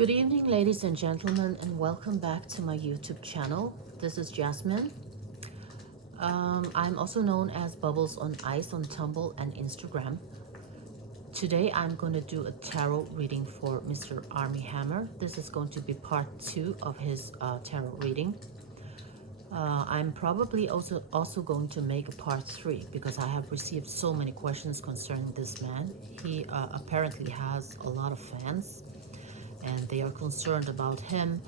Good evening, ladies and gentlemen, and welcome back to my YouTube channel. This is Jasmine. I'm also known as Bubbles on Ice on Tumblr and Instagram. Today, I'm going to do a tarot reading for Mr. Armie Hammer. This is going to be part 2 of his tarot reading. I'm probably also going to make a part 3 because I have received so many questions concerning this man. He apparently has a lot of fans, and they are concerned about him.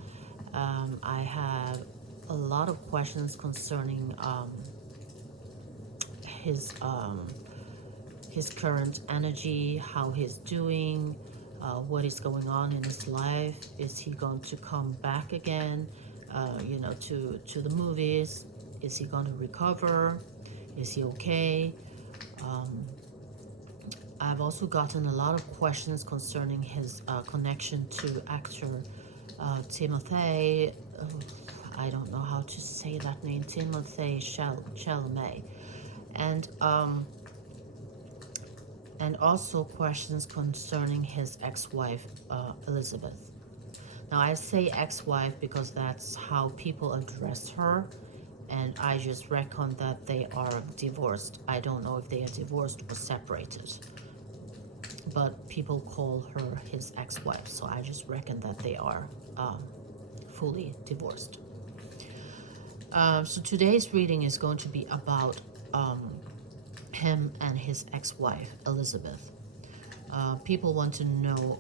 I have a lot of questions concerning his current energy, how he's doing, what is going on in his life. Is he going to come back again, to the movies? Is he going to recover? Is he okay? I've also gotten a lot of questions concerning his connection to actor Timothy. I don't know how to say that name. Timothy Chalamet, and also questions concerning his ex-wife Elizabeth. Now I say ex-wife because that's how people address her, and I just reckon that they are divorced. I don't know if they are divorced or separated, but people call her his ex-wife, so I just reckon that they are fully divorced. So today's reading is going to be about him and his ex-wife Elizabeth. People want to know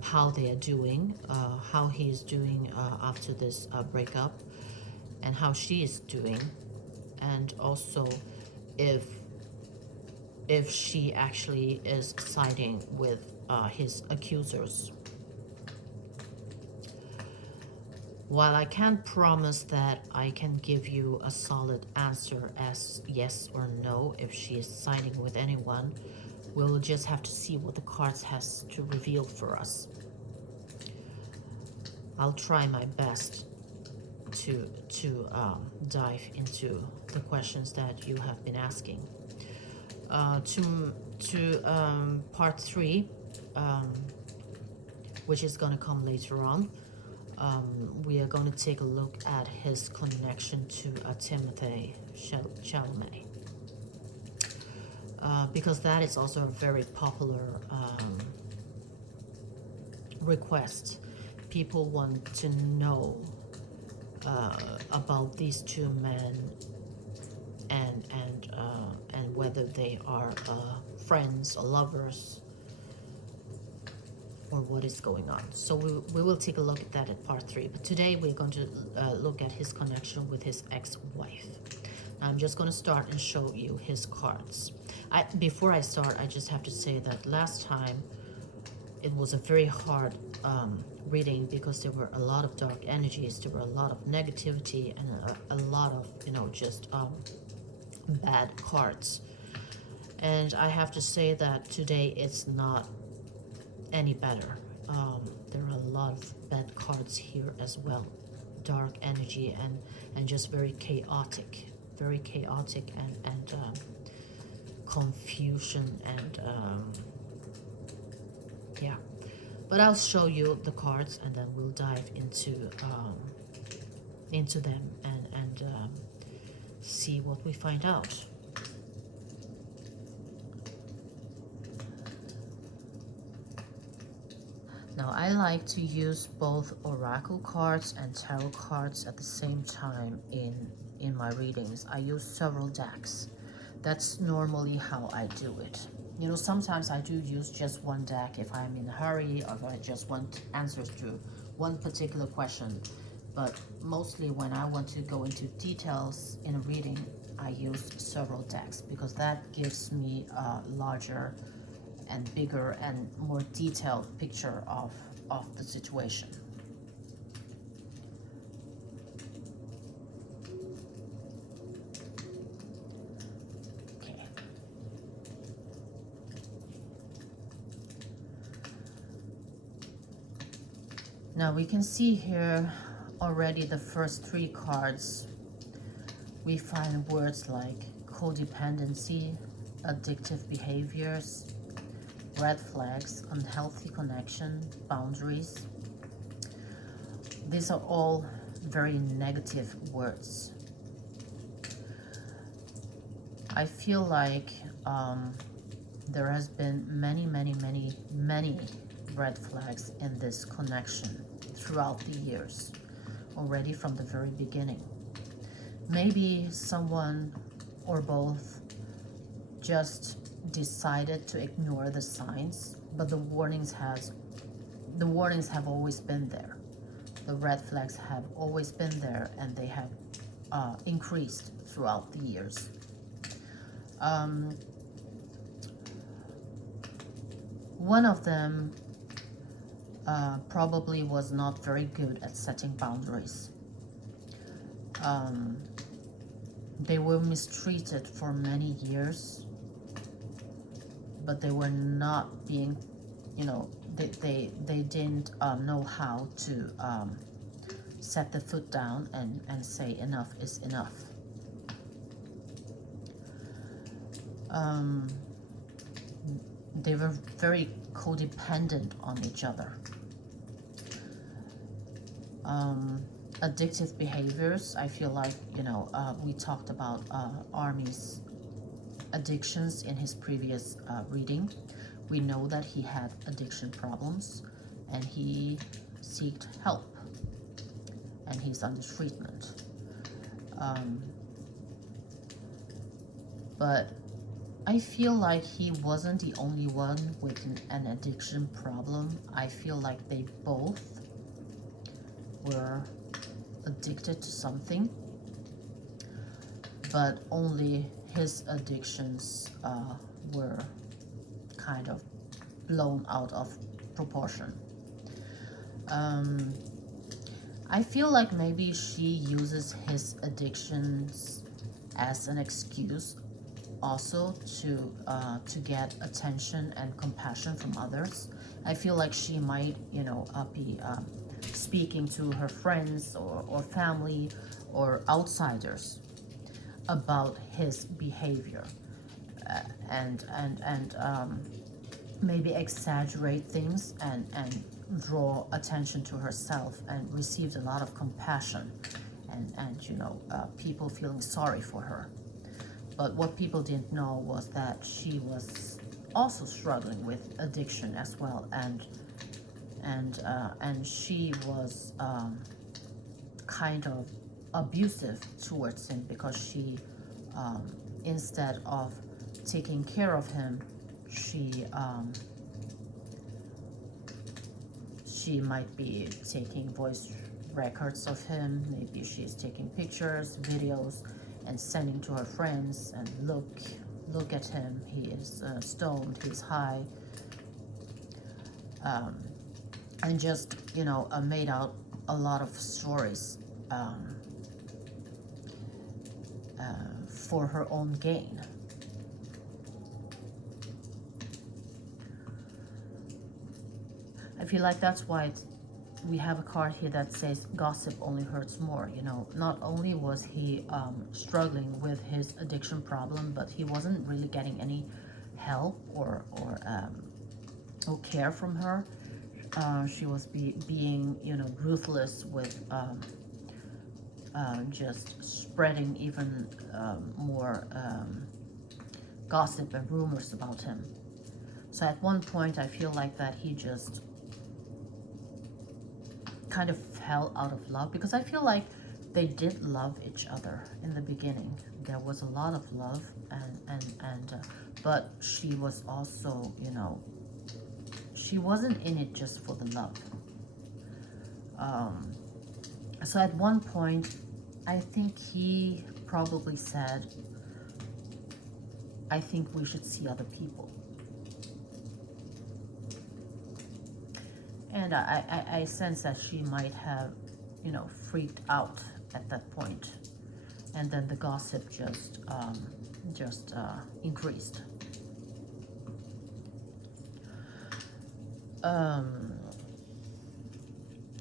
how they are doing, how he is doing after this breakup, and how she is doing, and also if she actually is siding with his accusers. While I can't promise that I can give you a solid answer as yes or no if she is siding with anyone, we'll just have to see what the cards has to reveal for us. I'll try my best to dive into the questions that you have been asking. To part 3, which is going to come later on, we are going to take a look at his connection to Timothy Chalamet, because that is also a very popular request. People want to know about these two men, and whether they are friends or lovers, or what is going on. So we will take a look at that at part 3. But today we're going to look at his connection with his ex-wife. I'm just going to start and show you his cards. Before I start, I just have to say that last time it was a very hard reading because there were a lot of dark energies, there were a lot of negativity, and a lot of, just bad cards. And I have to say that today it's not any better. There are a lot of bad cards here as well. Dark energy and just very chaotic and confusion and yeah. But I'll show you the cards and then we'll dive into them and see what we find out. Now, I like to use both oracle cards and tarot cards at the same time in my readings. I use several decks. That's normally how I do it. Sometimes I do use just one deck if I'm in a hurry or if I just want answers to one particular question. But mostly when I want to go into details in a reading, I use several decks because that gives me a larger and bigger and more detailed picture of the situation. Okay. Now we can see here already the first 3 cards. We find words like codependency, addictive behaviors, red flags, unhealthy connection, boundaries. These are all very negative words. I feel like there has been many red flags in this connection throughout the years, already from the very beginning. Maybe someone or both just decided to ignore the signs, but the warnings have always been there. The red flags have always been there, and they have increased throughout the years. One of them probably was not very good at setting boundaries. They were mistreated for many years, but they were not being, they didn't know how to set the foot down and say enough is enough. They were very codependent on each other. Addictive behaviors, I feel like, we talked about Armie's addictions in his previous reading. We know that he had addiction problems, and he sought help, and he's under treatment. But I feel like he wasn't the only one with an addiction problem. I feel like they both were addicted to something, but only his addictions were kind of blown out of proportion. I feel like maybe she uses his addictions as an excuse also to get attention and compassion from others. I feel like she might, be speaking to her friends or family or outsiders about his behavior, and maybe exaggerate things and draw attention to herself, and received a lot of compassion and people feeling sorry for her. But what people didn't know was that she was also struggling with addiction as well, and she was kind of abusive towards him, because she, instead of taking care of him, she might be taking voice records of him. Maybe she's taking pictures, videos, and sending to her friends, and look at him, he is stoned, he's high, and just made out a lot of stories for her own gain. I feel like that's why we have a card here that says gossip only hurts more. Not only was he struggling with his addiction problem, but he wasn't really getting any help or care from her. She was being ruthless with just spreading even more gossip and rumors about him. So at one point I feel like that he just kind of fell out of love, because I feel like they did love each other in the beginning. There was a lot of love, but she was also, she wasn't in it just for the love. So at one point, I think he probably said, I think we should see other people. And I sense that she might have, freaked out at that point. And then the gossip just increased.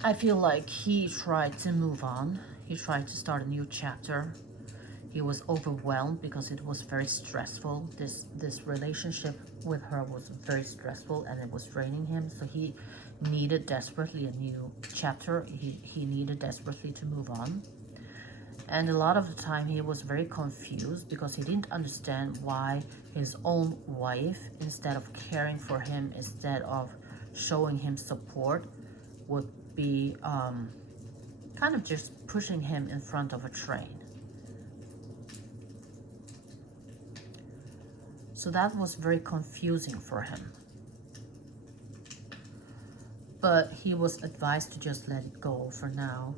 I feel like he tried to move on. He tried to start a new chapter. He was overwhelmed because it was very stressful. This relationship with her was very stressful and it was draining him. So he needed desperately a new chapter. He needed desperately to move on. And a lot of the time he was very confused because he didn't understand why his own wife, instead of caring for him, instead of showing him support, would be kind of just pushing him in front of a train. So that was very confusing for him. But he was advised to just let it go for now,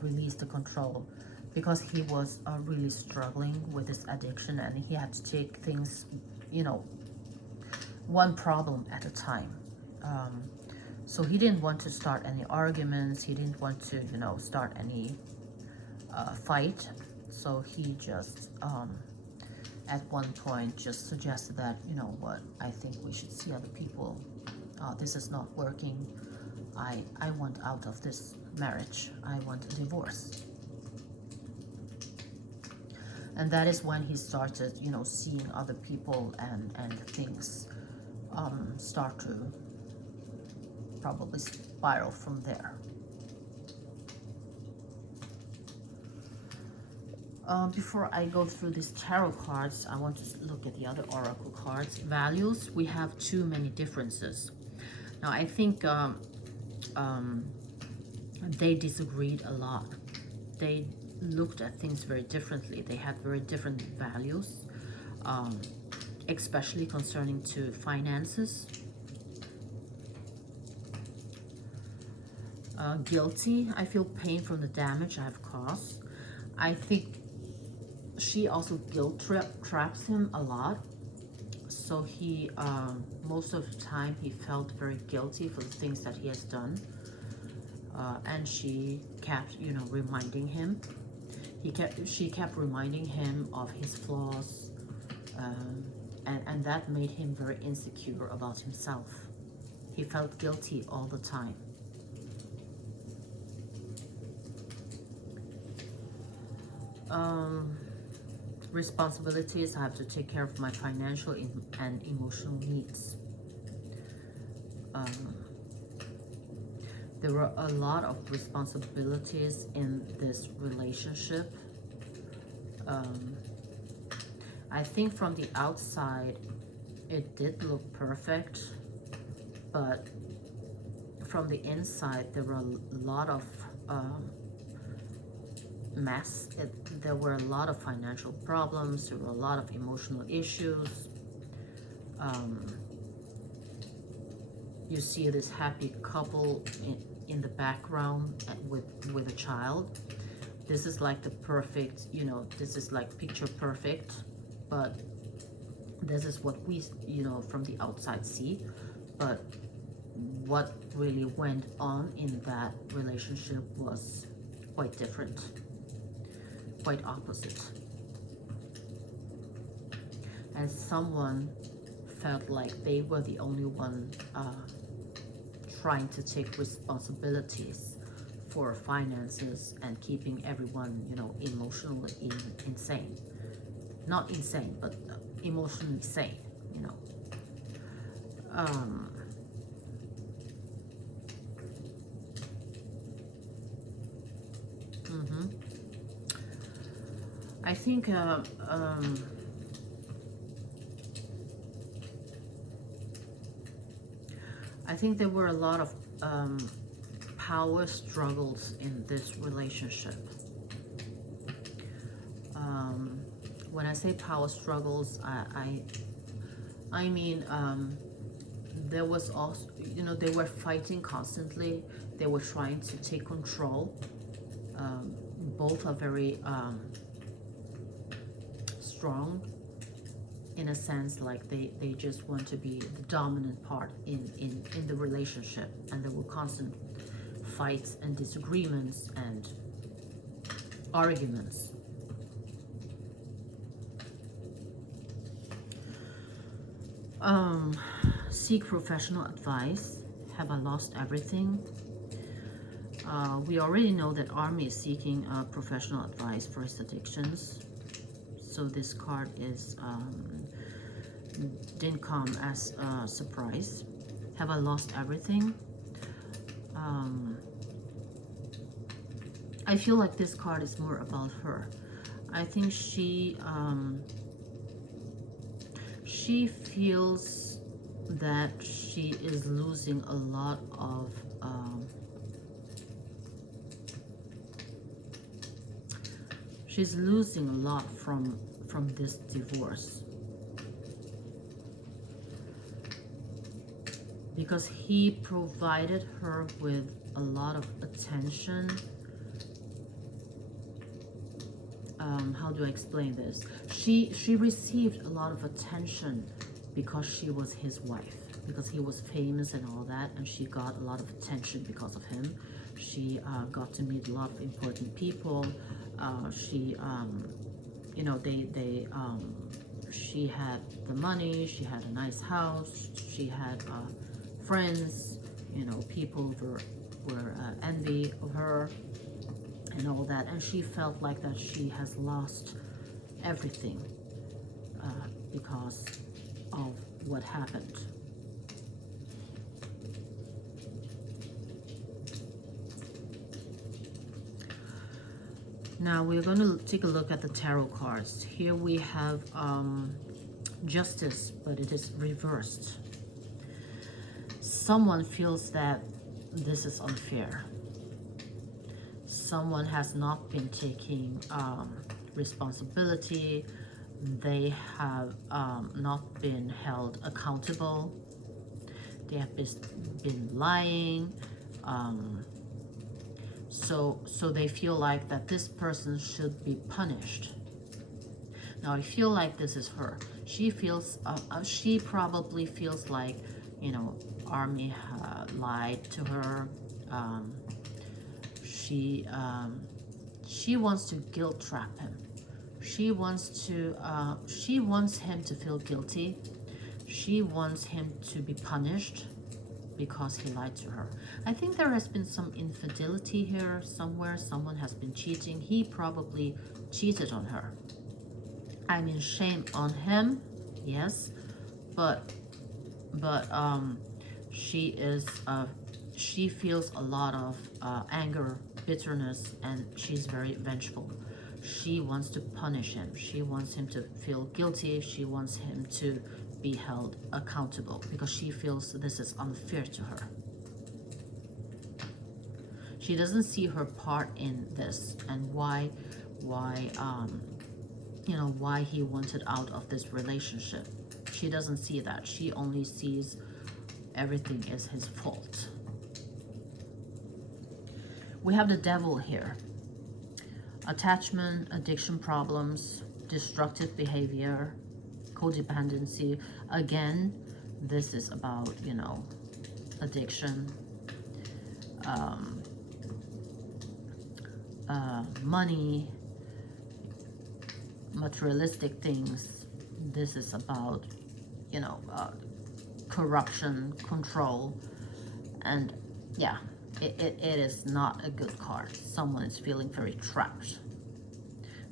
release the control, because he was really struggling with his addiction and he had to take things, you know, one problem at a time. So he didn't want to start any arguments. He didn't want to, you know, start any fight. So he just, at one point, just suggested that, you know what, I think we should see other people. This is not working. I want out of this marriage. I want a divorce. And that is when he started, you know, seeing other people and things start to probably spiral from there. Before I go through these tarot cards, I want to look at the other oracle cards. Values, we have too many differences. Now, I think they disagreed a lot. They looked at things very differently. They had very different values, especially concerning to finances. Guilty, I feel pain from the damage I have caused. I think she also guilt traps him a lot. So he, most of the time, he felt very guilty for the things that he has done. And she kept, you know, reminding him. She kept reminding him of his flaws. And that made him very insecure about himself. He felt guilty all the time. Responsibilities, I have to take care of my financial and emotional needs. There were a lot of responsibilities in this relationship. I think from the outside, it did look perfect, but from the inside, there were a lot of mess. There were a lot of financial problems. There were a lot of emotional issues. You see this happy couple in the background with a child. This is like the perfect, you know, this is like picture perfect, but this is what we, you know, from the outside see. But what really went on in that relationship was quite different, quite opposite. And someone felt like they were the only one trying to take responsibilities for finances and keeping everyone, you know, emotionally insane. Not insane, but emotionally sane, you know. I think there were a lot of power struggles in this relationship. When I say power struggles, I mean there was also, you know, they were fighting constantly. They were trying to take control. Both are very strong, in a sense, like they just want to be the dominant part in the relationship, and there were constant fights and disagreements and arguments. Seek professional advice. Have I lost everything? We already know that Armie is seeking professional advice for his addictions. So this card is didn't come as a surprise. Have I lost everything? I feel like this card is more about her. I think she feels that she is losing a lot of she's losing a lot from this divorce, because he provided her with a lot of attention. How do I explain this? She received a lot of attention because she was his wife, because he was famous and all that, and she got a lot of attention because of him. She got to meet a lot of important people. She, you know, she had the money, she had a nice house, she had friends, you know, people were envy of her and all that, and she felt like that she has lost everything because of what happened. Now we're going to take a look at the tarot cards. Here we have Justice, but it is reversed. Someone feels that this is unfair. Someone has not been taking responsibility. They have not been held accountable. They have been lying. So they feel like that this person should be punished. Now I feel like this is her. She feels, she probably feels like, you know, Armie lied to her. She wants to guilt trap him. She wants him to feel guilty. She wants him to be punished because he lied to her. I think there has been some infidelity here somewhere. Someone has been cheating. He probably cheated on her. I mean, shame on him, yes, but she is she feels a lot of anger, bitterness, and she's very vengeful. She wants to punish him. She wants him to feel guilty. She wants him to be held accountable because she feels this is unfair to her. She doesn't see her part in this and why you know, why he wanted out of this relationship. She doesn't see that. She only sees everything is his fault. We have the Devil here. Attachment, addiction problems, destructive behavior, codependency. Again, this is about, you know, addiction, money, materialistic things. This is about, you know, corruption, control, and yeah, it is not a good card. Someone is feeling very trapped.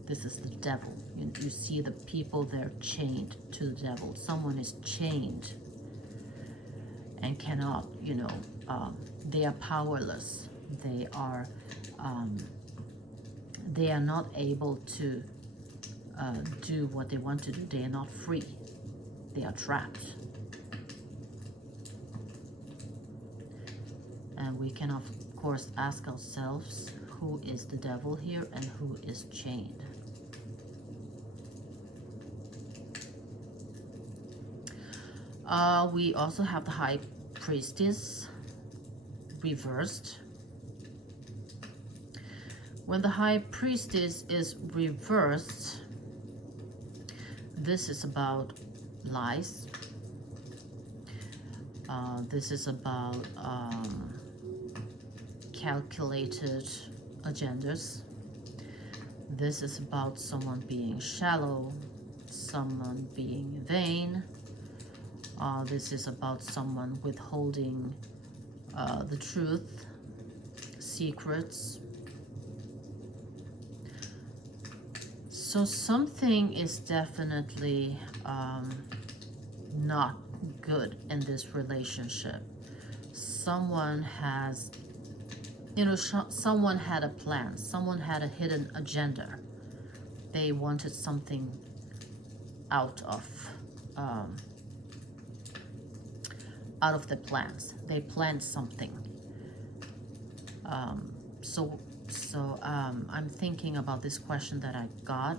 This is the Devil. You see the people, they're chained to the Devil. Someone is chained and cannot, you know, they are powerless. They are not able to do what they want to do. They are not free. They are trapped. And we can, of course, ask ourselves, who is the Devil here and who is chained? We also have the High Priestess reversed. When the High Priestess is reversed, this is about lies. This is about calculated agendas. This is about someone being shallow, someone being vain. This is about someone withholding the truth, secrets. So something is definitely not good in this relationship. Someone has, you know, someone had a plan. Someone had a hidden agenda. They wanted something out um, of the plans. They planned something. Um, so I'm thinking about this question that I got.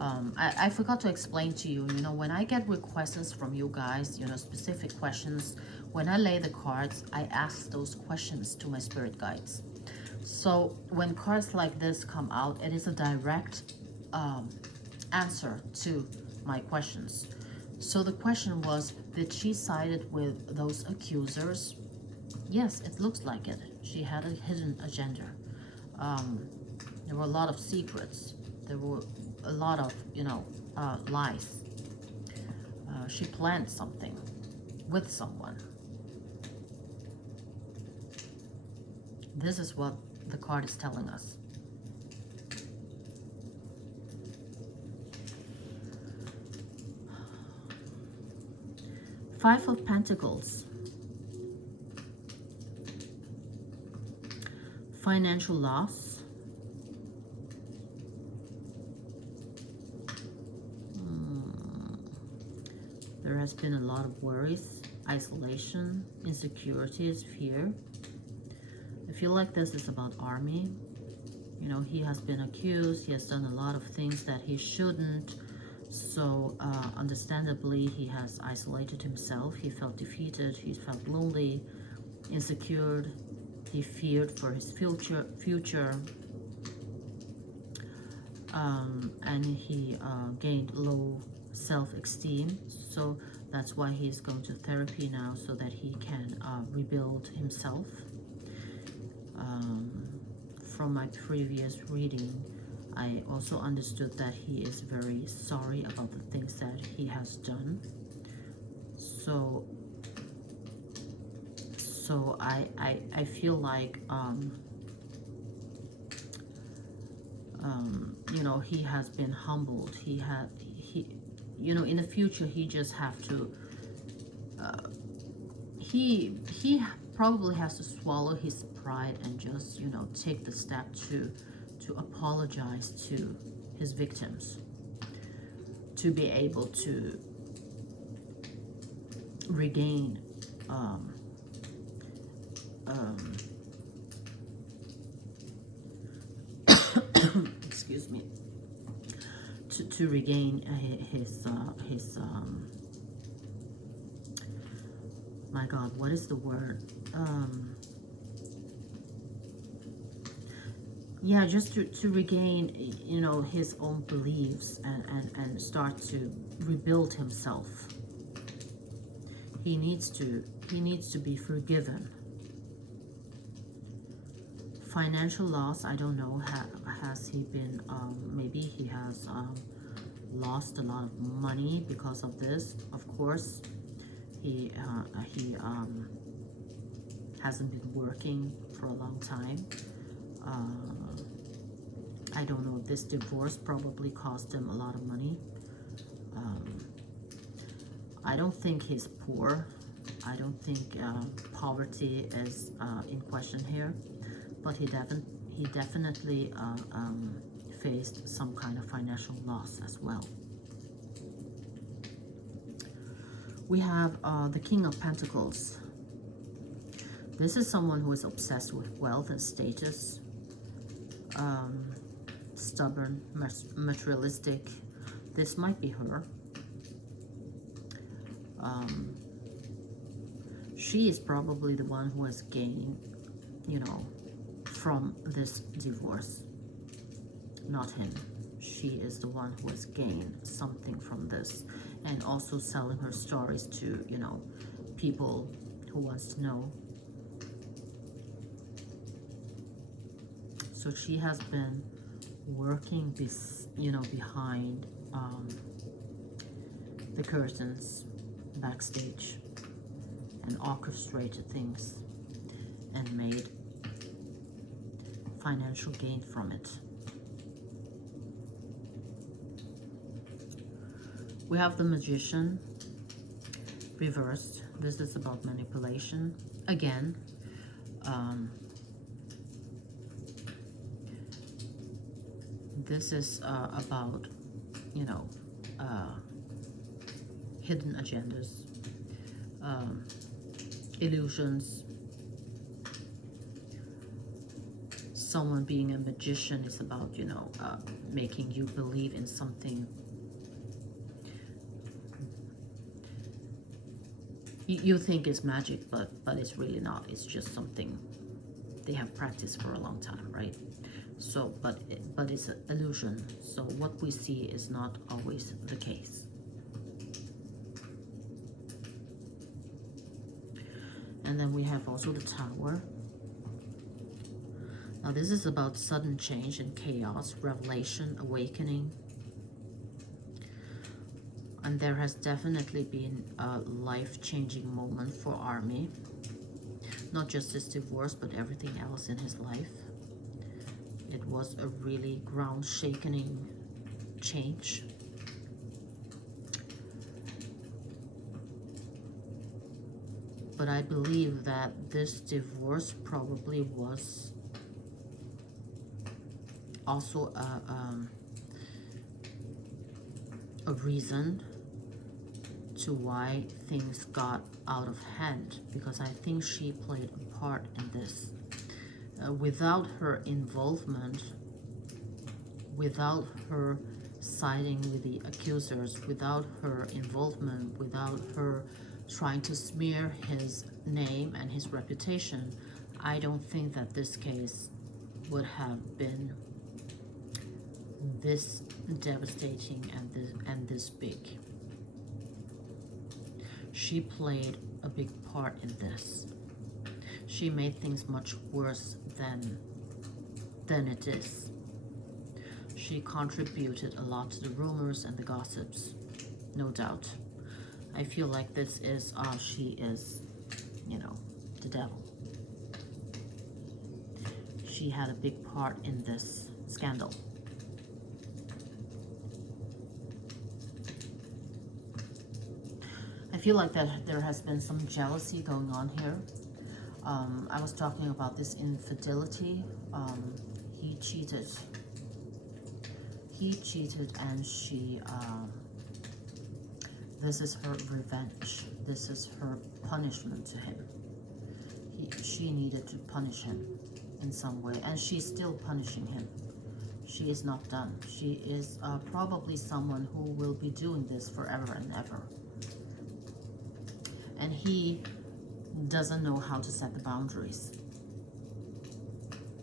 I forgot to explain to you, you know, when I get requests from you guys, you know, specific questions, when I lay the cards, I ask those questions to my spirit guides. So when cards like this come out, it is a direct answer to my questions. So the question was, did she sided with those accusers? Yes, it looks like it. She had a hidden agenda. Um, there were a lot of secrets. There were a lot of, you know, lies. She planned something with someone. This is what the card is telling us. Five of Pentacles. Financial loss. There has been a lot of worries, isolation, insecurities, fear. I feel like this is about Armie. You know, he has been accused. He has done a lot of things that he shouldn't. So, understandably, he has isolated himself. He felt defeated. He felt lonely, insecure. He feared for his future. And he gained low self-esteem. So that's why he's going to therapy now, so that he can rebuild himself. From my previous reading, I also understood that he is very sorry about the things that he has done. So I feel like you know, he has been humbled. He you know, in the future he just have to he probably has to swallow his pride and just, you know, take the step to apologize to his victims, to be able to regain excuse me, to regain his my God, what is the word? Yeah, just to regain, you know, his own beliefs and start to rebuild himself. He needs to be forgiven. Financial loss, I don't know, has he been, maybe he has lost a lot of money because of this. Of course, he hasn't been working for a long time. I don't know, this divorce probably cost him a lot of money. I don't think he's poor. I don't think poverty is in question here, but he definitely faced some kind of financial loss as well. We have the King of Pentacles. This is someone who is obsessed with wealth and status, stubborn, materialistic. This might be her. She is probably the one who has gained, you know, from this divorce. Not him. She is the one who has gained something from this, and also selling her stories to, you know, people who wants to know. So she has been working this, you know, behind the curtains, backstage, and orchestrated things and made financial gain from it. We have the Magician reversed. This is about manipulation. Again, this is about, you know, hidden agendas, illusions. Someone being a magician is about, you know, making you believe in something you think it's magic, but it's really not. It's just something they have practiced for a long time, right? So, but it's an illusion. So what we see is not always the case. And then we have also the Tower. Now this is about sudden change and chaos, revelation, awakening. And there has definitely been a life-changing moment for Armie. Not just his divorce, but everything else in his life. It was a really ground-shaking change. But I believe that this divorce probably was also a reason to why things got out of hand, because I think she played a part in this. Without her involvement, without her siding with the accusers, without her involvement, without her trying to smear his name and his reputation, I don't think that this case would have been this devastating and this big. She played a big part in this. She made things much worse than it is. She contributed a lot to the rumors and the gossips, no doubt. I feel like this is, she is, you know, the devil. She had a big part in this scandal. I feel like that there has been some jealousy going on here. I was talking about this infidelity. He cheated. He cheated, and she, this is her revenge. This is her punishment to him. She needed to punish him in some way, and she's still punishing him. She is not done. She is probably someone who will be doing this forever and ever. And he doesn't know how to set the boundaries.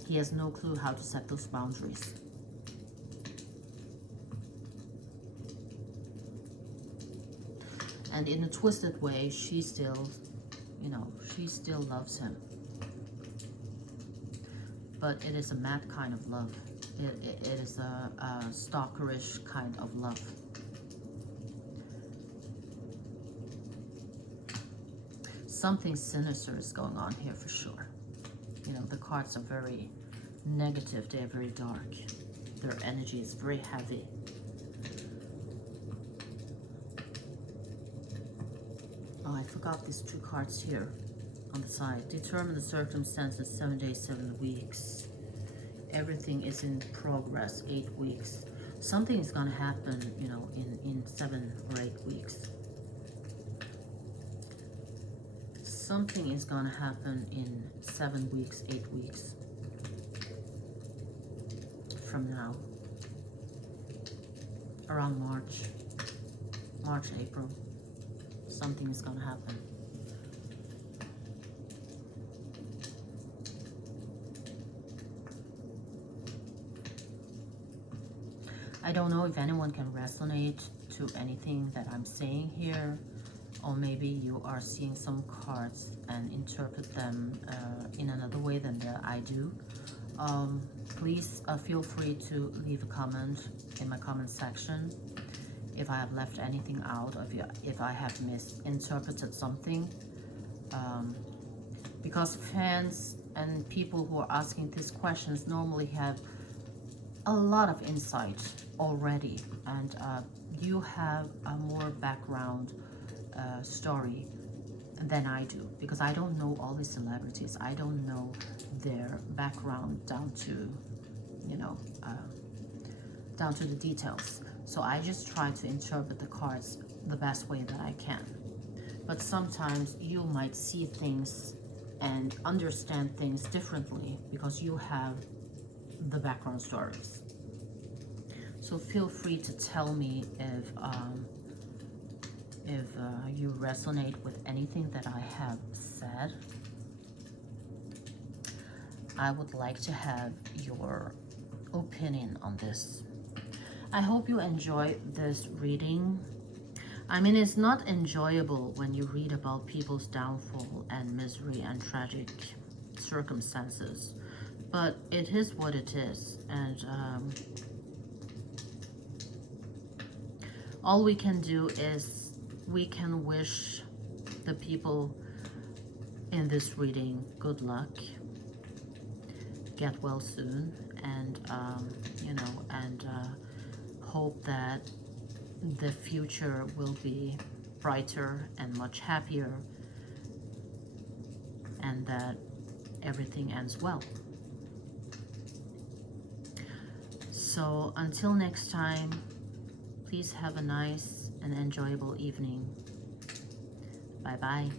He has no clue how to set those boundaries. And in a twisted way, she still, you know, she still loves him. But it is a mad kind of love. It is a stalkerish kind of love. Something sinister is going on here for sure. You know, the cards are very negative. They're very dark. Their energy is very heavy. Oh, I forgot these two cards here on the side. Determine the circumstances, 7 days, 7 weeks. Everything is in progress, 8 weeks. Something is going to happen, you know, in 7 or 8 weeks. Something is going to happen in 7 weeks, 8 weeks from now. Around March, April. Something is going to happen. I don't know if anyone can resonate to anything that I'm saying here, or maybe you are seeing some cards and interpret them in another way than I do. Please feel free to leave a comment in my comment section if I have left anything out, or if I have misinterpreted something. Because fans and people who are asking these questions normally have a lot of insight already, and you have a more background story than I do, because I don't know all these celebrities. I don't know their background down to, you know, down to the details. So I just try to interpret the cards the best way that I can. But sometimes you might see things and understand things differently because you have the background stories. So feel free to tell me if you resonate with anything that I have said. I would like to have your opinion on this. I hope you enjoy this reading. I mean, it's not enjoyable when you read about people's downfall and misery and tragic circumstances, but it is what it is, and all we can do is we can wish the people in this reading good luck, get well soon, and you know, and hope that the future will be brighter and much happier, and that everything ends well. So until next time, please have a nice and enjoyable evening. Bye bye.